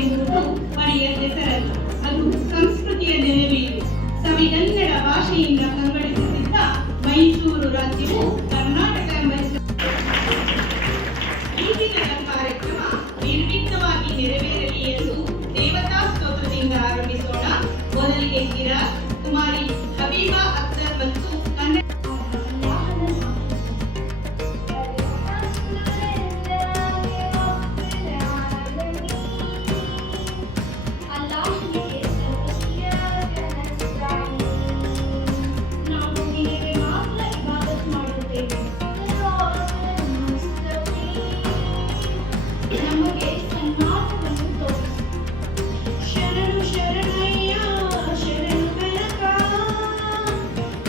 ಎಂಬುದು ಬರಿಯ ಹೆಸರಲ್ಲ ಅದು ಸಂಸ್ಕೃತಿಯ ನೆರವೇರು ಸವಿಗನ್ನಡ ಭಾಷೆಯಿಂದ ಕಂಗೊಳಿಸುತ್ತಿದ್ದ ಮೈಸೂರು ರಾಜ್ಯವು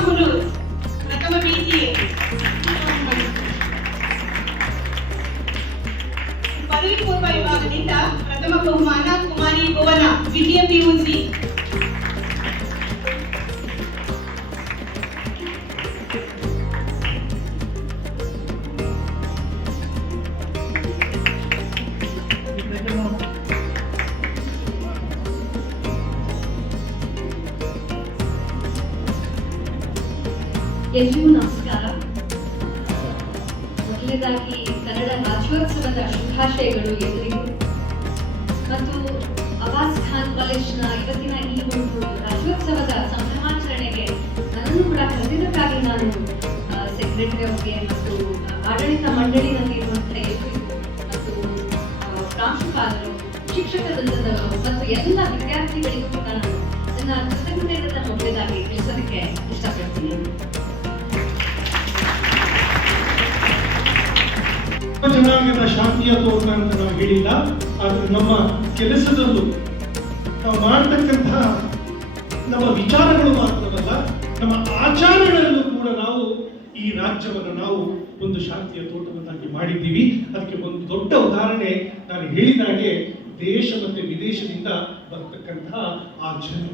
ಹುಲೂಸ್ ಪ್ರಥಮ BCA ಪದವಿ ಪೂರ್ವ ವಿಭಾಗದಿಂದ ಪ್ರಥಮ ಬಹುಮಾನ ಕುಮಾರಿ ಭುವನ ದ್ವಿತೀಯ ಪಿಯುಸಿ ಎಲ್ರಿಗೂ ನಮಸ್ಕಾರ. ಮೊದಲನೇದಾಗಿ ಕನ್ನಡ ರಾಜ್ಯೋತ್ಸವದ ಶುಭಾಶಯಗಳು ಎಲ್ಲರಿಗೂ ಮತ್ತು ಅವಾಸ್ ಖಾನ್ ಕಾಲೇಜ್ನ ಇವತ್ತಿನ ಈ ಒಂದು ರಾಜ್ಯೋತ್ಸವದ ಸಂಭ್ರಮಾಚರಣೆಗೆ ನನ್ನನ್ನು ಕೂಡ ಕರೆದಿದ್ದಕ್ಕಾಗಿ ನಾನು ಸೆಕ್ರೆಟರಿ ಅವರಿಗೆ ಮತ್ತು ಆಡಳಿತ ಮಂಡಳಿನಲ್ಲಿ ಇರುವಂತಹ ಎಲ್ರಿಗೂ ಮತ್ತು ಪ್ರಾಂಶುಪಾಲರು, ಶಿಕ್ಷಕ ವೃಂದದವರು ಮತ್ತು ಎಲ್ಲ ವಿದ್ಯಾರ್ಥಿಗಳಿಗೂ ನಾನು ನನ್ನ ಕೃತಜ್ಞತೆಗಳನ್ನು ಮೊದಲೇದಾಗಿ ತಿಳಿಸೋದಕ್ಕೆ ಇಷ್ಟಪಡ್ತೀನಿ. ಜನಾಂಗದ ಶಾಂತಿಯ ತೋರಣ ಅಂತ ನಾವು ಹೇಳಿಲ್ಲ, ಆದರೆ ನಮ್ಮ ಕೆಲಸದಲ್ಲೂ ನಾವು ಮಾಡತಕ್ಕಂತಹ ನಮ್ಮ ವಿಚಾರಗಳು ಮಾತ್ರವಲ್ಲ, ನಮ್ಮ ಆಚಾರಗಳಲ್ಲೂ ಕೂಡ ನಾವು ಈ ರಾಜ್ಯವನ್ನು ನಾವು ಒಂದು ಶಾಂತಿಯ ತೋಟವನ್ನಾಗಿ ಮಾಡಿದ್ದೀವಿ. ಅದಕ್ಕೆ ಒಂದು ದೊಡ್ಡ ಉದಾಹರಣೆ ನಾನು ಹೇಳಿದ ಹಾಗೆ ದೇಶ ಮತ್ತೆ ವಿದೇಶದಿಂದ ಬರ್ತಕ್ಕಂತಹ ಆ ಜನ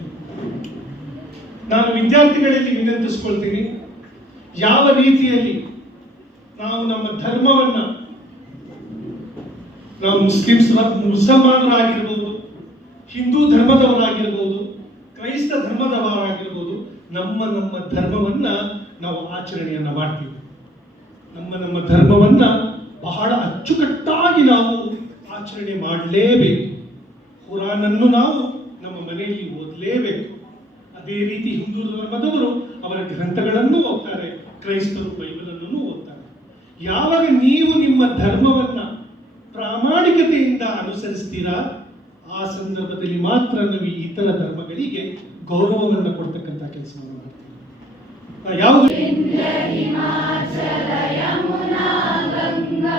ನಾನು ವಿದ್ಯಾರ್ಥಿಗಳಲ್ಲಿ ವಿನಂತಿಸ್ಕೊಳ್ತೀನಿ, ಯಾವ ರೀತಿಯಲ್ಲಿ ನಾವು ನಮ್ಮ ಧರ್ಮವನ್ನ ನಾವು ಮುಸ್ಲಿಮ್ಸ್ ಮುಸಲ್ಮಾನರಾಗಿರ್ಬೋದು, ಹಿಂದೂ ಧರ್ಮದವರಾಗಿರ್ಬೋದು, ಕ್ರೈಸ್ತ ಧರ್ಮದವರಾಗಿರ್ಬೋದು, ನಮ್ಮ ನಮ್ಮ ಧರ್ಮವನ್ನ ನಾವು ಆಚರಣೆಯನ್ನ ಮಾಡ್ತೀವಿ. ನಮ್ಮ ನಮ್ಮ ಧರ್ಮವನ್ನ ಬಹಳ ಅಚ್ಚುಕಟ್ಟಾಗಿ ನಾವು ಆಚರಣೆ ಮಾಡಲೇಬೇಕು. ಕುರಾನನ್ನು ನಾವು ನಮ್ಮ ಮನೆಯಲ್ಲಿ ಓದಲೇಬೇಕು. ಅದೇ ರೀತಿ ಹಿಂದೂ ಧರ್ಮದವರು ಅವರ ಗ್ರಂಥಗಳನ್ನು ಓದ್ತಾರೆ, ಕ್ರೈಸ್ತರು ಬೈಬಲನ್ನು ಓದ್ತಾರೆ. ಯಾವಾಗ ನೀವು ನಿಮ್ಮ ಧರ್ಮವನ್ನ ಅನುಸರಿಸ್ತೀರಾ ಆ ಸಂದರ್ಭದಲ್ಲಿ ಮಾತ್ರ ನಾವು ಇತರ ಧರ್ಮಗಳಿಗೆ ಗೌರವವನ್ನು ಕೊಡ್ತಕ್ಕಂಥ ಕೆಲಸವನ್ನು ಮಾಡ್ತೀವಿ. ನಾ ಯಾವುದು? ಯಮುನಾ